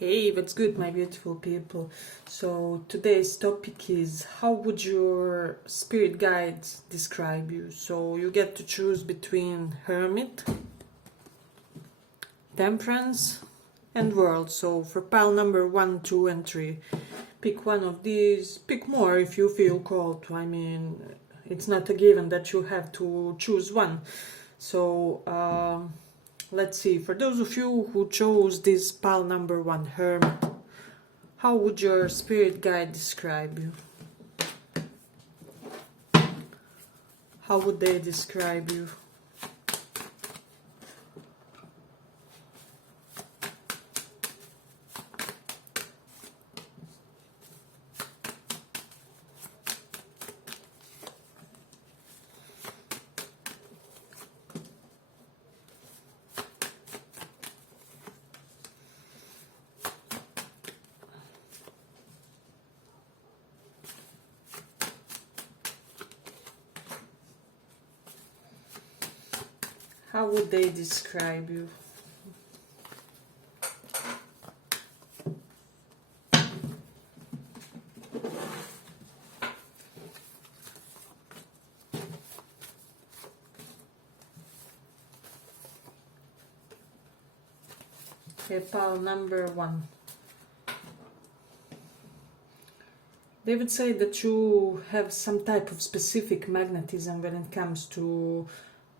Hey, what's good, my beautiful people? So, today's topic is how would your spirit guides describe you? So, you get to choose between Hermit, Temperance, and World. So, for pile number 1, 2, and 3, pick one of these. Pick more if you feel called to. I mean, it's not a given that you have to choose one. So, let's see, for those of you who chose this pile number 1, Hermit, how would your spirit guide describe you? How would they describe you? How would they describe you? Okay, pile number 1. They would say that you have some type of specific magnetism when it comes to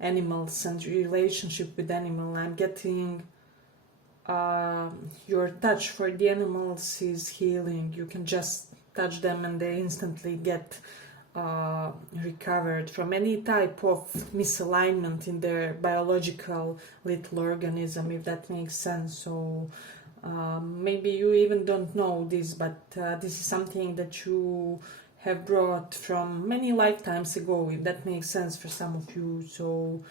animals and relationship with animal. I'm getting your touch for the animals is healing. You can just touch them and they instantly get recovered from any type of misalignment in their biological little organism, if that makes sense. So maybe you even don't know this, but this is something that you have brought from many lifetimes ago, if that makes sense for some of you. So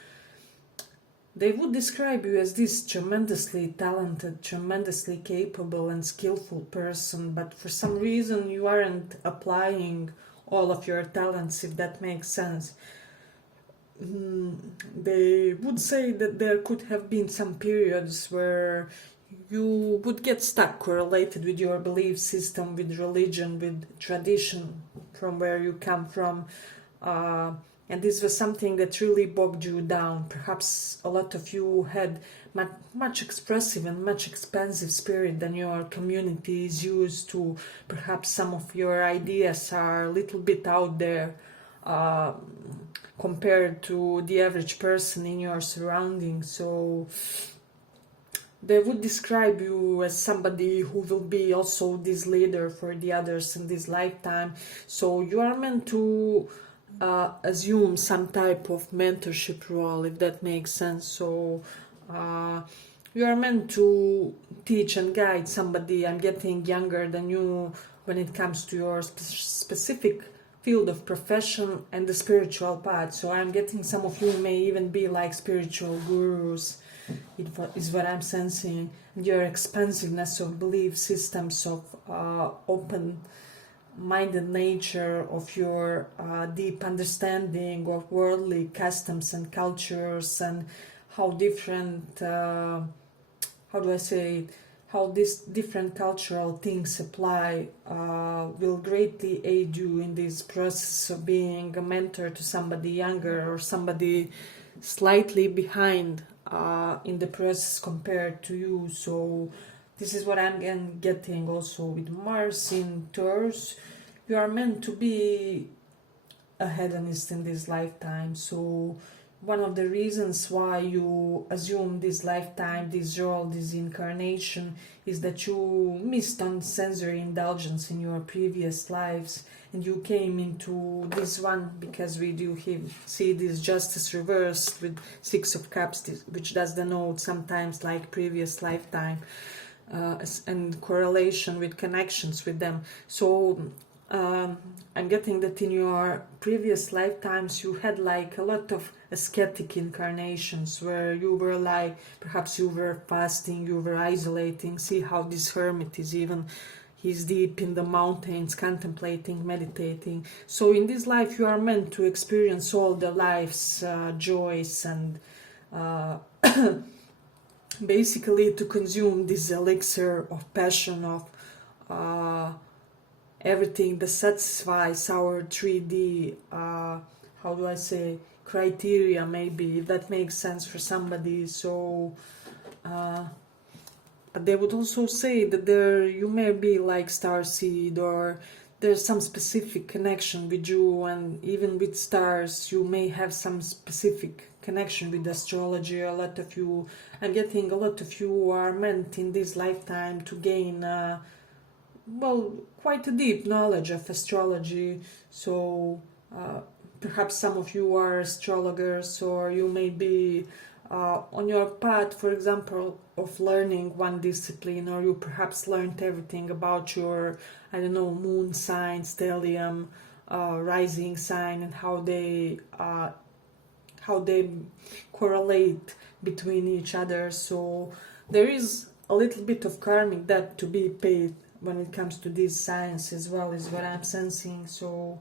they would describe you as this tremendously talented, tremendously capable and skillful person, but for some reason you aren't applying all of your talents, if that makes sense. They would say that there could have been some periods where you would get stuck correlated with your belief system, with religion, with tradition from where you come from. And this was something that really bogged you down. Perhaps a lot of you had much expressive and much expansive spirit than your community is used to. Perhaps some of your ideas are a little bit out there compared to the average person in your surroundings. So they would describe you as somebody who will be also this leader for the others in this lifetime. So you are meant to assume some type of mentorship role, if that makes sense. So you are meant to teach and guide somebody. I'm getting younger than you when it comes to your specific field of profession and the spiritual path. So I'm getting some of you may even be like spiritual gurus. It is what I'm sensing. Your expansiveness of belief systems, of open-minded nature, of your deep understanding of worldly customs and cultures, and how different, how do I say, how these different cultural things apply will greatly aid you in this process of being a mentor to somebody younger or somebody slightly behind in the process compared to you. So this is what I'm getting also with Mars in Taurus. You are meant to be a hedonist in this lifetime. So one of the reasons why you assume this lifetime, this role, this incarnation, is that you missed on sensory indulgence in your previous lives, and you came into this one because we do see this justice reversed with 6 of Cups, which does denote sometimes like previous lifetime and correlation with connections with them. So I'm getting that in your previous lifetimes you had like a lot of ascetic incarnations where you were like, perhaps you were fasting, you were isolating. See how this hermit is even, he's deep in the mountains, contemplating, meditating. So in this life you are meant to experience all the life's joys and basically to consume this elixir of passion, of everything that satisfies our 3D, how do I say, criteria, maybe, if that makes sense for somebody. So but they would also say that there you may be like starseed, or there's some specific connection with you, and even with stars you may have some specific connection with astrology. A lot of you, I'm getting a lot of you are meant in this lifetime to gain well, quite a deep knowledge of astrology. So perhaps some of you are astrologers, or you may be on your path, for example, of learning one discipline, or you perhaps learned everything about your, I don't know, moon sign, stellium, rising sign, and how they correlate between each other. So there is a little bit of karmic debt to be paid when it comes to these signs as well, is what I'm sensing. So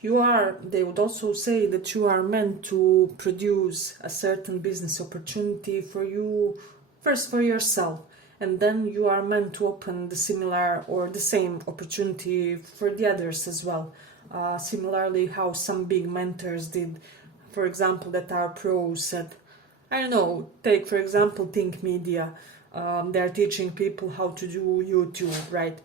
you are, they would also say that you are meant to produce a certain business opportunity for you, first for yourself, and then you are meant to open the similar or the same opportunity for the others as well. Similarly, how some big mentors did, for example, that are pros at, I don't know, take for example Think Media. They are teaching people how to do YouTube, right?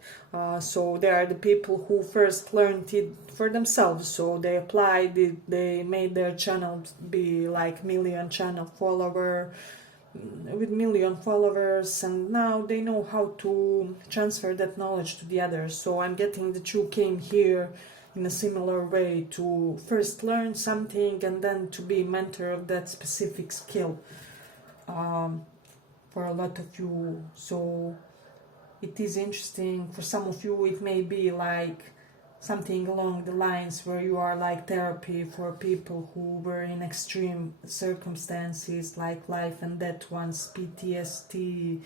So they are the people who first learned it for themselves. So they applied it, they made their channel be like million channel follower, with million followers, and now they know how to transfer that knowledge to the others. So I'm getting that you came here in a similar way to first learn something and then to be mentor of that specific skill. For a lot of you. So it is interesting. For some of you it may be like something along the lines where you are like therapy for people who were in extreme circumstances, like life and death ones, PTSD,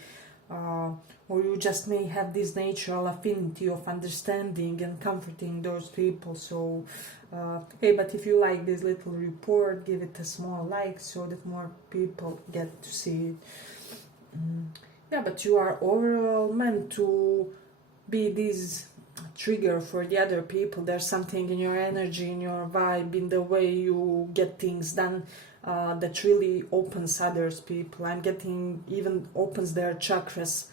or you just may have this natural affinity of understanding and comforting those people. So hey, but if you like this little report, give it a small like so that more people get to see it. Yeah, but you are overall meant to be this trigger for the other people. There's something in your energy, in your vibe, in the way you get things done that really opens others people. I'm getting even opens their chakras,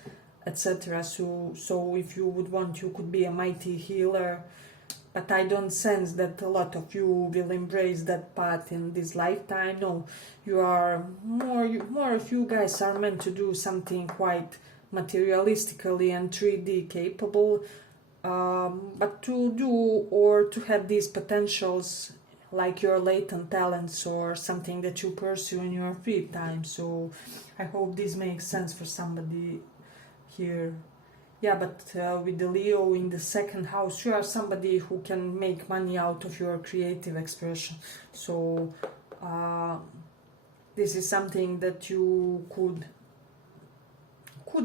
etc. So if you would want, you could be a mighty healer. But I don't sense that a lot of you will embrace that path in this lifetime. No, you are more of you guys are meant to do something quite materialistically and 3D capable, but to do or to have these potentials like your latent talents or something that you pursue in your free time. So I hope this makes sense for somebody here. Yeah, but with the Leo in the second house, you are somebody who can make money out of your creative expression. So this is something that you could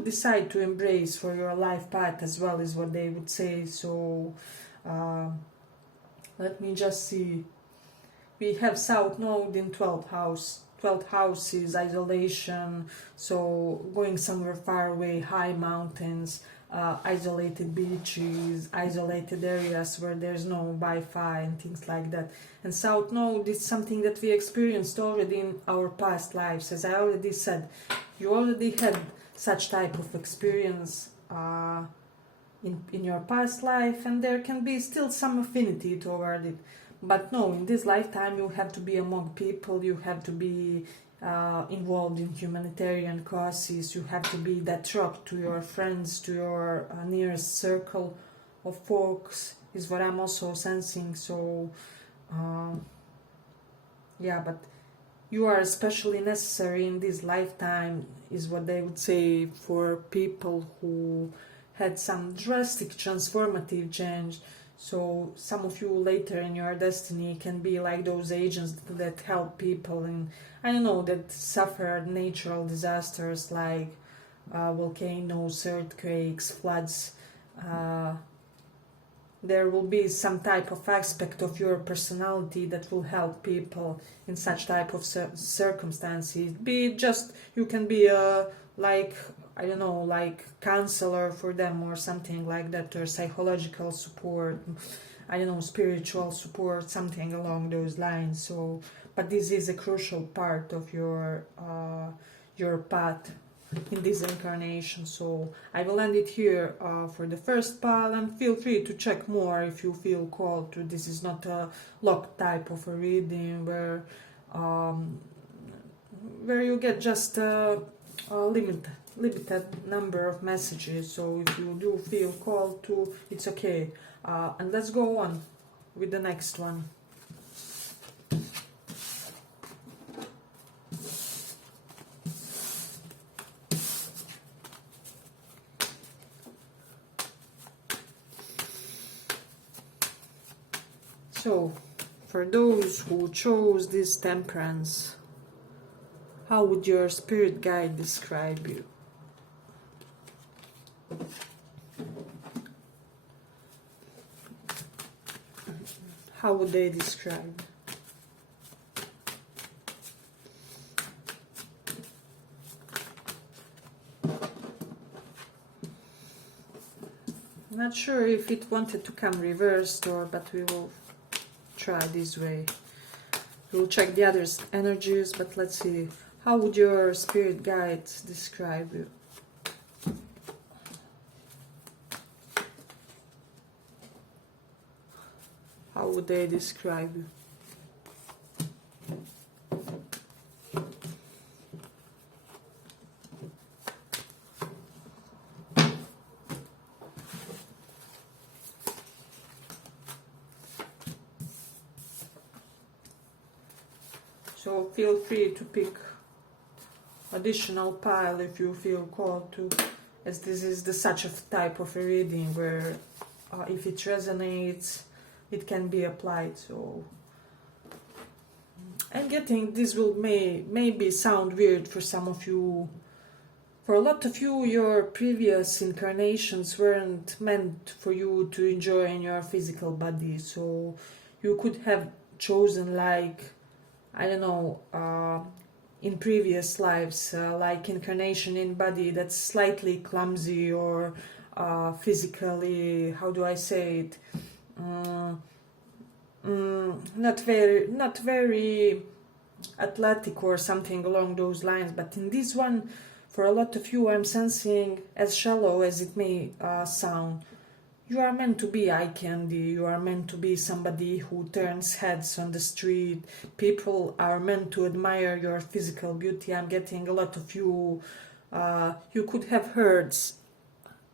decide to embrace for your life path as well, is what they would say. So let me just see. We have South Node in 12th house. 12th house is isolation, so going somewhere far away, high mountains, isolated beaches, isolated areas where there's no Wi-Fi and things like that. And South Node is something that we experienced already in our past lives. As I already said, you already had such type of experience in your past life, and there can be still some affinity toward it. But no, in this lifetime you have to be among people, you have to be involved in humanitarian causes, you have to be that rock to your friends, to your nearest circle of folks, is what I'm also sensing. So yeah, but you are especially necessary in this lifetime, is what they would say, for people who had some drastic transformative change. So some of you later in your destiny can be like those agents that help people in, I don't know, that suffer natural disasters like volcanoes, earthquakes, floods, there will be some type of aspect of your personality that will help people in such type of circumstances. Be it just, you can be a, like, I don't know, like counselor for them or something like that, or psychological support, I don't know, spiritual support, something along those lines. So, but this is a crucial part of your path in this incarnation. So I will end it here for the first pile, and feel free to check more if you feel called to. This is not a locked type of a reading where you get just a limited number of messages. So if you do feel called to, it's okay. And let's go on with the next one. So, for those who chose this temperance, how would your spirit guide describe you? How would they describe? Not sure if it wanted to come reversed, but we will try this way. We'll check the other energies, but let's see. How would your spirit guides describe you? How would they describe you? So feel free to pick additional pile if you feel called to, as this is the such a type of a reading where if it resonates, it can be applied. So I'm getting this will maybe sound weird for some of you. For a lot of you, your previous incarnations weren't meant for you to enjoy in your physical body. So you could have chosen, like, I don't know, in previous lives, like incarnation in body that's slightly clumsy or physically, how do I say it, not very athletic or something along those lines. But in this one, for a lot of you, I'm sensing, as shallow as it may sound, you are meant to be eye candy. You are meant to be somebody who turns heads on the street. People are meant to admire your physical beauty. I'm getting a lot of you. You could have heard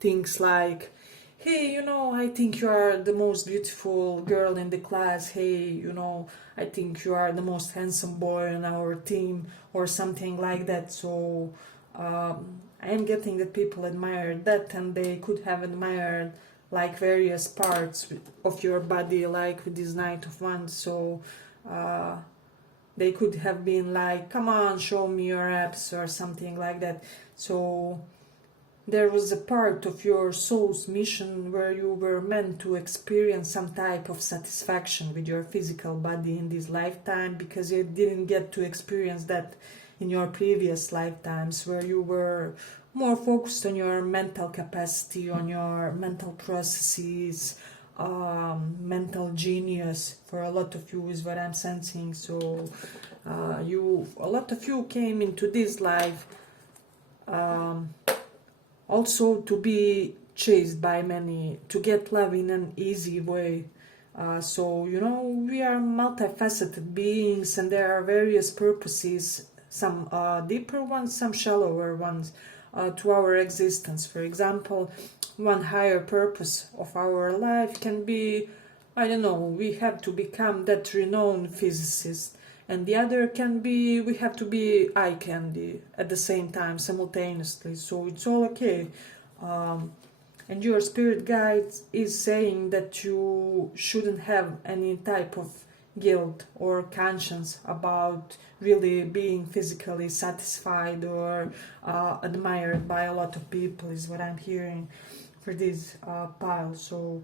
things like, hey, you know, I think you are the most beautiful girl in the class. Hey, you know, I think you are the most handsome boy on our team, or something like that. So I am getting that people admire that, and they could have admired like various parts of your body, like with this Knight of Wands. So they could have been like, come on, show me your abs, or something like that. So there was a part of your soul's mission where you were meant to experience some type of satisfaction with your physical body in this lifetime, because you didn't get to experience that in your previous lifetimes, where you were more focused on your mental capacity, on your mental processes, mental genius. For a lot of you is what I'm sensing. So a lot of you came into this life also to be chased by many, to get love in an easy way. So, you know, we are multifaceted beings, and there are various purposes, some deeper ones, some shallower ones, to our existence. For example, one higher purpose of our life can be, I don't know, we have to become that renowned physicist, and the other can be, we have to be eye candy at the same time, simultaneously. So it's all okay. And your spirit guide is saying that you shouldn't have any type of guilt or conscience about really being physically satisfied or admired by a lot of people, is what I'm hearing for this pile. So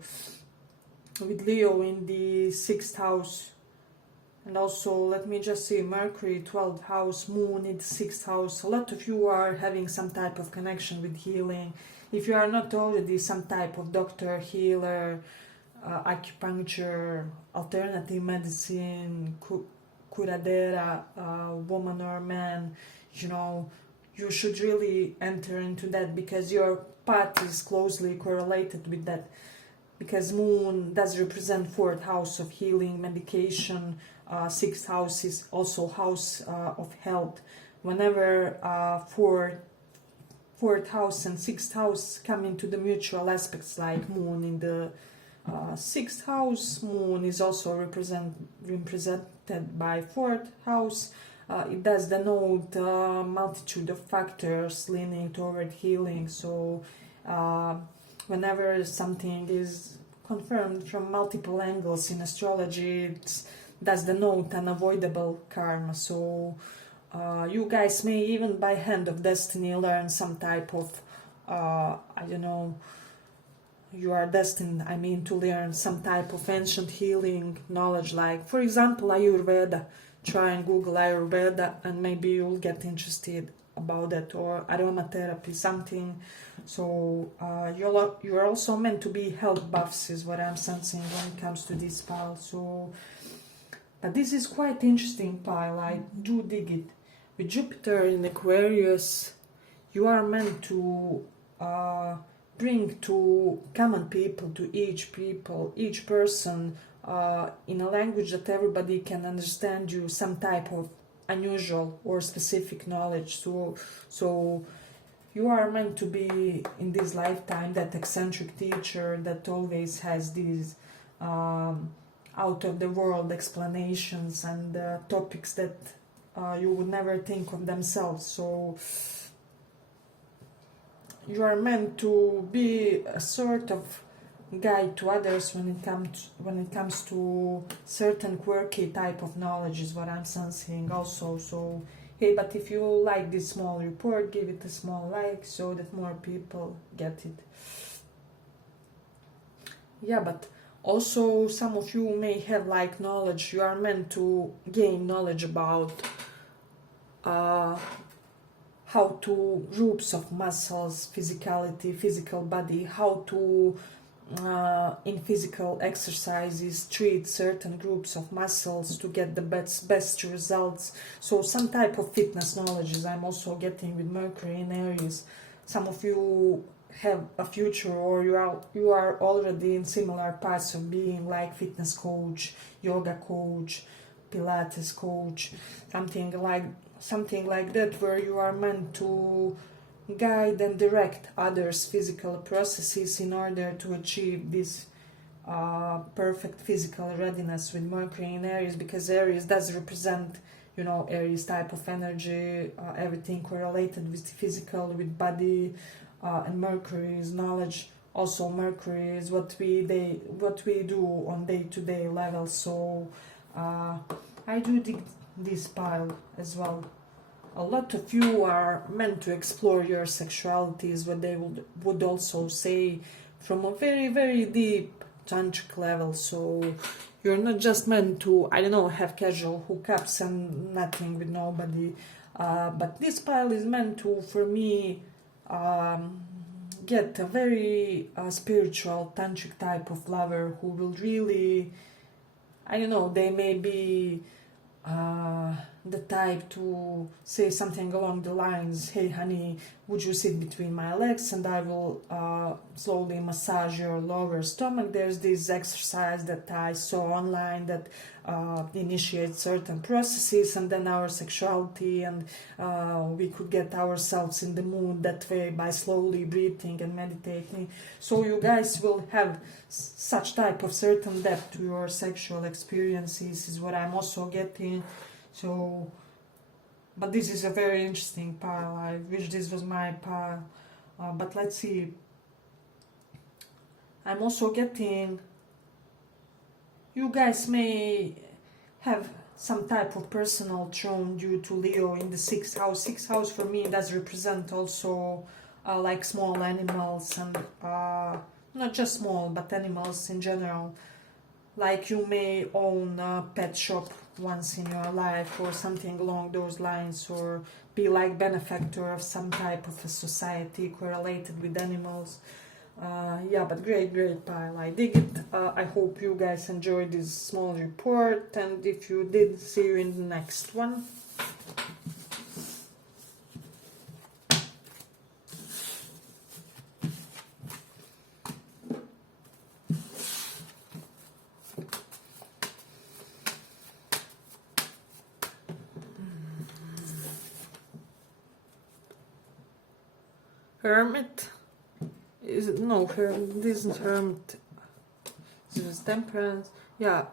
with Leo in the 6th house. And also, let me just say, Mercury, 12th house, Moon in the 6th house. A lot of you are having some type of connection with healing. If you are not already some type of doctor, healer, acupuncture, alternative medicine, curadera, woman or man, you know, you should really enter into that, because your path is closely correlated with that. Because Moon does represent 4th house of healing, medication, 6th house is also house of health. Whenever 4th house and 6th house come into the mutual aspects, like Moon in the 6th house, Moon is also represented by 4th house. It does denote multitude of factors leaning toward healing. So whenever something is confirmed from multiple angles in astrology, it does denote unavoidable karma. So you guys may even by hand of destiny learn some type of, I don't know, you are destined, I mean, to learn some type of ancient healing knowledge, like, for example, Ayurveda. Try and Google Ayurveda and maybe you'll get interested about that, or aromatherapy, something. So you're also meant to be health buffs, is what I'm sensing when it comes to this pile. So, but this is quite interesting pile, I do dig it. With Jupiter in Aquarius, you are meant to bring to common people, to each person, in a language that everybody can understand you, some type of unusual or specific knowledge. So you are meant to be in this lifetime that eccentric teacher that always has these out of the world explanations and topics that you would never think of themselves. So you are meant to be a sort of guide to others when it comes to certain quirky type of knowledge, is what I'm sensing also. So hey, but if you like this small report, give it a small like so that more people get it. Yeah, but also some of you may have like knowledge. You are meant to gain knowledge about how to groups of muscles, physicality, physical body, how to in physical exercises treat certain groups of muscles to get the best results. So some type of fitness knowledge I'm also getting with Mercury in Aries. Some of you have a future, or you are already in similar paths of being like fitness coach, yoga coach, Pilates coach, something like that, where you are meant to guide and direct others' physical processes in order to achieve this perfect physical readiness with Mercury in Aries, because Aries does represent, you know, Aries type of energy, everything correlated with physical, with body, and Mercury is knowledge. Also, Mercury is what we do on day-to-day level. So I do dig this pile as well. A lot of you are meant to explore your sexuality, is what they would also say, from a very, very deep tantric level. So you're not just meant to, I don't know, have casual hookups and nothing with nobody. But this pile is meant to, for me, get a very spiritual tantric type of lover who will really, I don't know, they may be the type to say something along the lines, hey honey, would you sit between my legs and I will slowly massage your lower stomach. There's this exercise that I saw online that initiates certain processes, and then our sexuality, and we could get ourselves in the mood that way by slowly breathing and meditating. So you guys will have such type of certain depth to your sexual experiences, is what I'm also getting. So, but this is a very interesting pile. I wish this was my pile, but let's see. I'm also getting, you guys may have some type of personal throne due to Leo in the 6th house. 6th house for me does represent also like small animals, and not just small, but animals in general. like you may own a pet shop once in your life or something along those lines, or be like benefactor of some type of a society correlated with animals. Yeah, but great pile. I dig it. I hope you guys enjoyed this small report, and if you did, see you in the next one. Hermit? Is it? No, this isn't Hermit. This is Temperance. Yeah,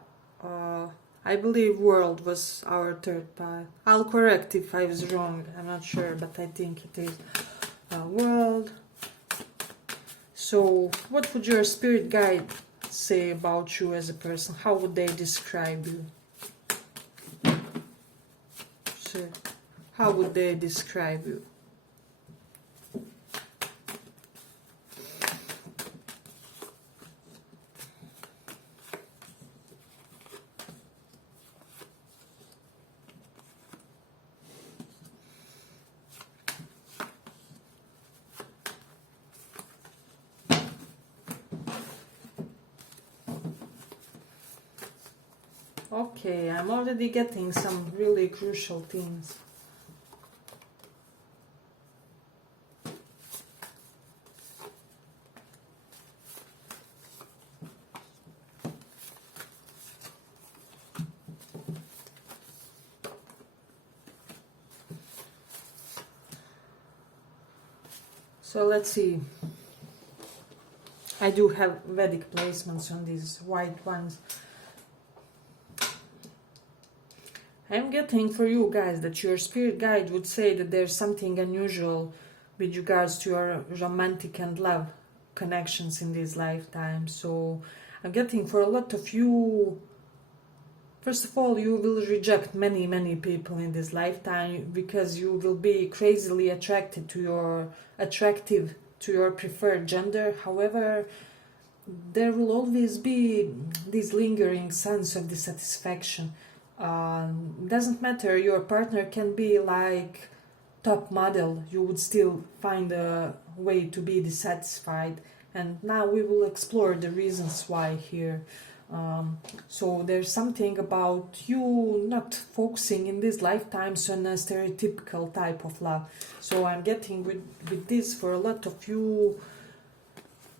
I believe World was our third pile. I'll correct if I was wrong, I'm not sure, but I think it is World. So, what would your spirit guide say about you as a person? How would they describe you? So, how would they describe you? Okay, I'm already getting some really crucial things. So let's see. I do have Vedic placements on these white ones. I'm getting for you guys that your spirit guide would say that there's something unusual with regards to your romantic and love connections in this lifetime. So I'm getting for a lot of you, first of all, you will reject many people in this lifetime because you will be crazily attracted to your preferred gender. However, there will always be this lingering sense of dissatisfaction. Doesn't matter, your partner can be like top model, you would still find a way to be dissatisfied, and now we will explore the reasons why here. So there's something about you not focusing in these lifetimes on a stereotypical type of love. So I'm getting with this for a lot of you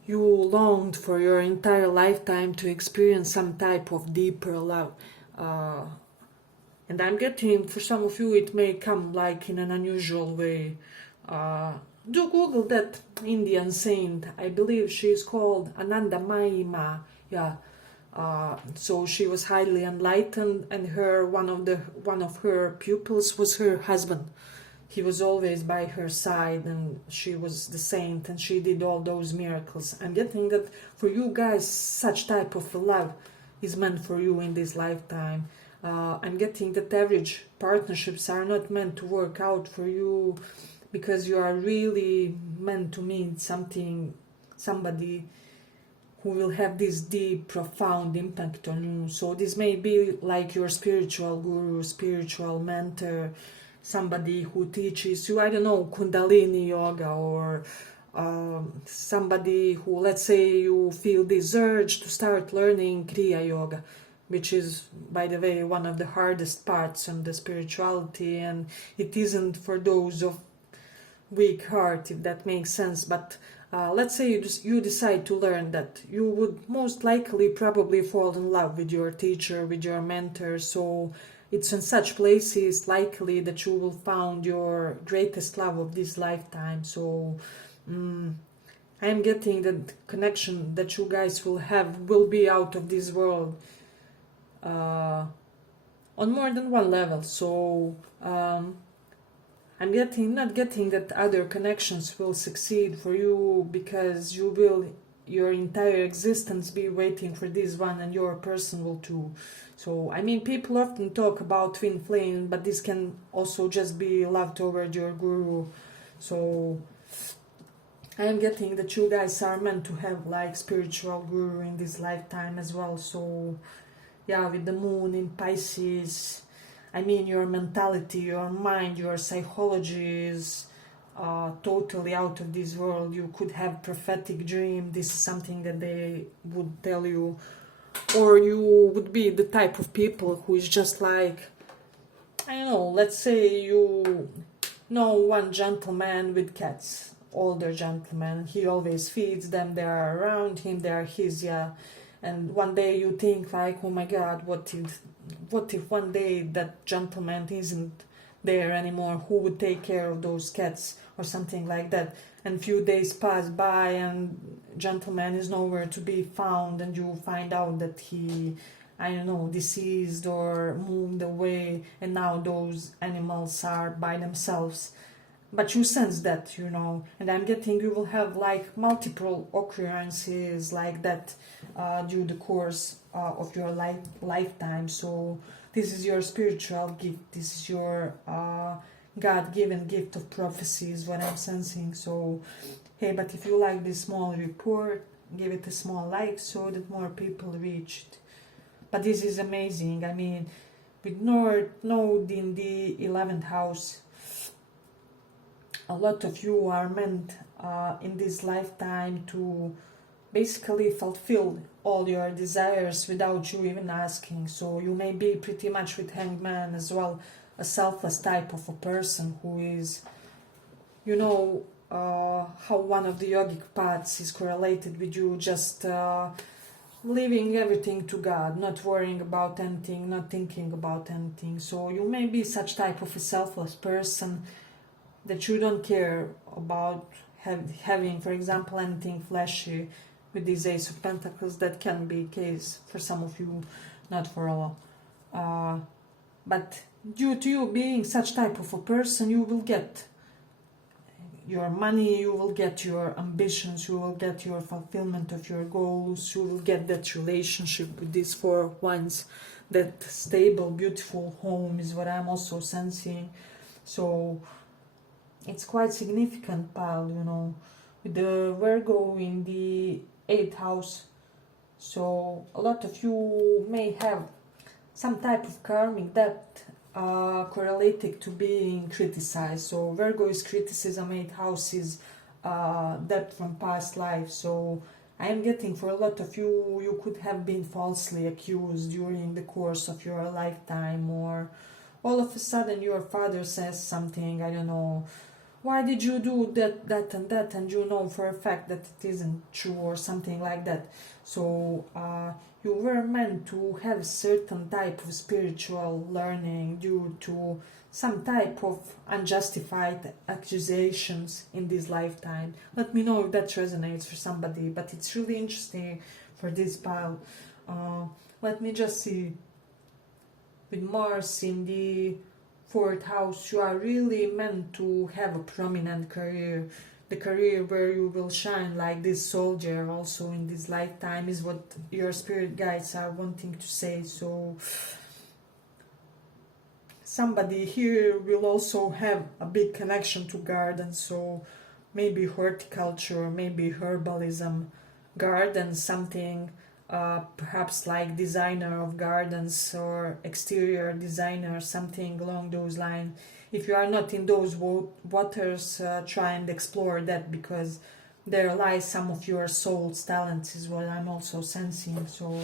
longed for your entire lifetime to experience some type of deeper love. And I'm getting, for some of you, it may come like in an unusual way. Do Google that Indian saint. I believe she is called Ananda Maima. Yeah. So she was highly enlightened, and one of her pupils was her husband. He was always by her side, and she was the saint, and she did all those miracles. I'm getting that for you guys, such type of love is meant for you in this lifetime. I'm getting that average partnerships are not meant to work out for you because you are really meant to meet somebody who will have this deep, profound impact on you. So this may be like your spiritual guru, spiritual mentor, somebody who teaches you, I don't know, Kundalini yoga, or somebody who, let's say you feel this urge to start learning Kriya yoga, which is, by the way, one of the hardest parts of the spirituality, and it isn't for those of weak heart, if that makes sense. But let's say you decide to learn that, you would most likely probably fall in love with your teacher, with your mentor. So it's in such places likely that you will find your greatest love of this lifetime. So I'm getting that connection that you guys will have will be out of this world. On more than one level. So I'm not getting that other connections will succeed for you, because you will your entire existence be waiting for this one, and your person will too. So I mean, people often talk about twin flame, but this can also just be love toward your guru. So I am getting that you guys are meant to have like spiritual guru in this lifetime as well. So yeah, with the moon in Pisces, I mean your mentality, your mind, your psychology is totally out of this world. You could have prophetic dream. This is something that they would tell you, or you would be the type of people who is just like, I don't know, let's say you know one gentleman with cats, older gentleman. He always feeds them. They are around him. They are his, yeah. And one day you think like, oh my God, what if one day that gentleman isn't there anymore? Who would take care of those cats or something like that? And few days pass by and gentleman is nowhere to be found, and you find out that he, I don't know, deceased or moved away, and now those animals are by themselves. But you sense that, you know, and I'm getting you will have like multiple occurrences like that due the course of your lifetime. So this is your spiritual gift. This is your God-given gift of prophecy is what I'm sensing. So hey, but if you like this small report, give it a small like so that more people reach it. But this is amazing. I mean, with North Node in the 11th house, a lot of you are meant in this lifetime to basically fulfill all your desires without you even asking. So you may be pretty much with Hanged Man as well, a selfless type of a person who is, you know, how one of the yogic paths is correlated with you just leaving everything to God, not worrying about anything, not thinking about anything. So you may be such type of a selfless person that you don't care about having, for example, anything flashy with this Ace of Pentacles. That can be the case for some of you, not for all. But due to you being such type of a person, you will get your money, you will get your ambitions, you will get your fulfillment of your goals, you will get that relationship with these 4 ones. That stable, beautiful home is what I'm also sensing. So it's quite significant, pal, you know, with the Virgo in the 8th house. So a lot of you may have some type of karmic debt correlated to being criticized. So Virgo is criticism, 8th house is debt from past life. So I am getting for a lot of you, you could have been falsely accused during the course of your lifetime, or all of a sudden your father says something, I don't know, why did you do that and that, and you know for a fact that it isn't true or something like that. So you were meant to have certain type of spiritual learning due to some type of unjustified accusations in this lifetime. Let me know if that resonates for somebody, but it's really interesting for this pile. Let me just see. With Mars in the 4th house, you are really meant to have a prominent career. The career where you will shine like this soldier also in this lifetime is what your spirit guides are wanting to say. So somebody here will also have a big connection to gardens, so maybe horticulture, maybe herbalism, gardens, something perhaps like designer of gardens or exterior designer, something along those lines. If you are not in those waters, try and explore that, because there lies some of your soul's talents is what I'm also sensing. So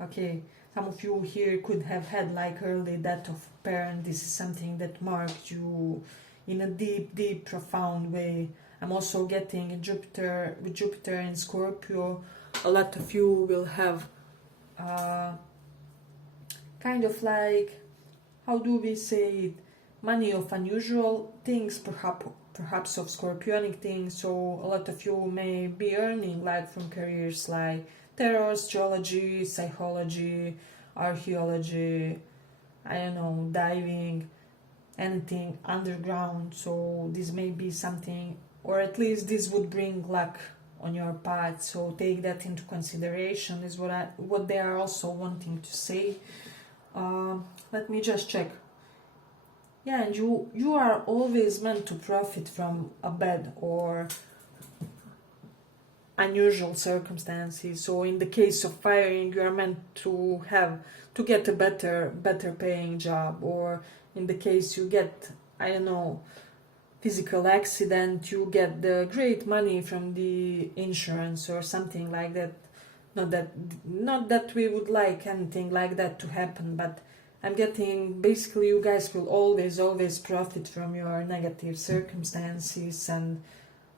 okay, some of you here could have had like early death of a parent. This is something that marked you in a deep profound way. I'm also getting Jupiter, with Jupiter in Scorpio, a lot of you will have kind of like, how do we say it, money of unusual things, perhaps of scorpionic things. So a lot of you may be earning like from careers like tarot, astrology, psychology, archaeology, I don't know, diving, anything underground. So this may be something, or at least this would bring luck on your path. So take that into consideration is what they are also wanting to say. Let me just check. yeah, and you are always meant to profit from a bad or unusual circumstances. So in the case of firing, you are meant to get a better paying job, or in the case you get, I don't know, physical accident, you get the great money from the insurance or something like that. Not that we would like anything like that to happen, but I'm getting, basically you guys will always profit from your negative circumstances and,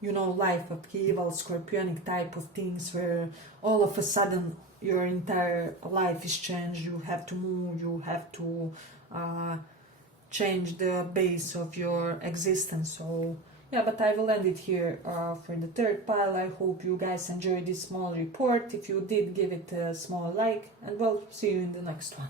you know, life upheaval, scorpionic type of things where all of a sudden your entire life is changed. You have to move, you have to change the base of your existence. So yeah, but I will end it here for the third pile. I hope you guys enjoyed this small report. If you did, give it a small like, and well, see you in the next one.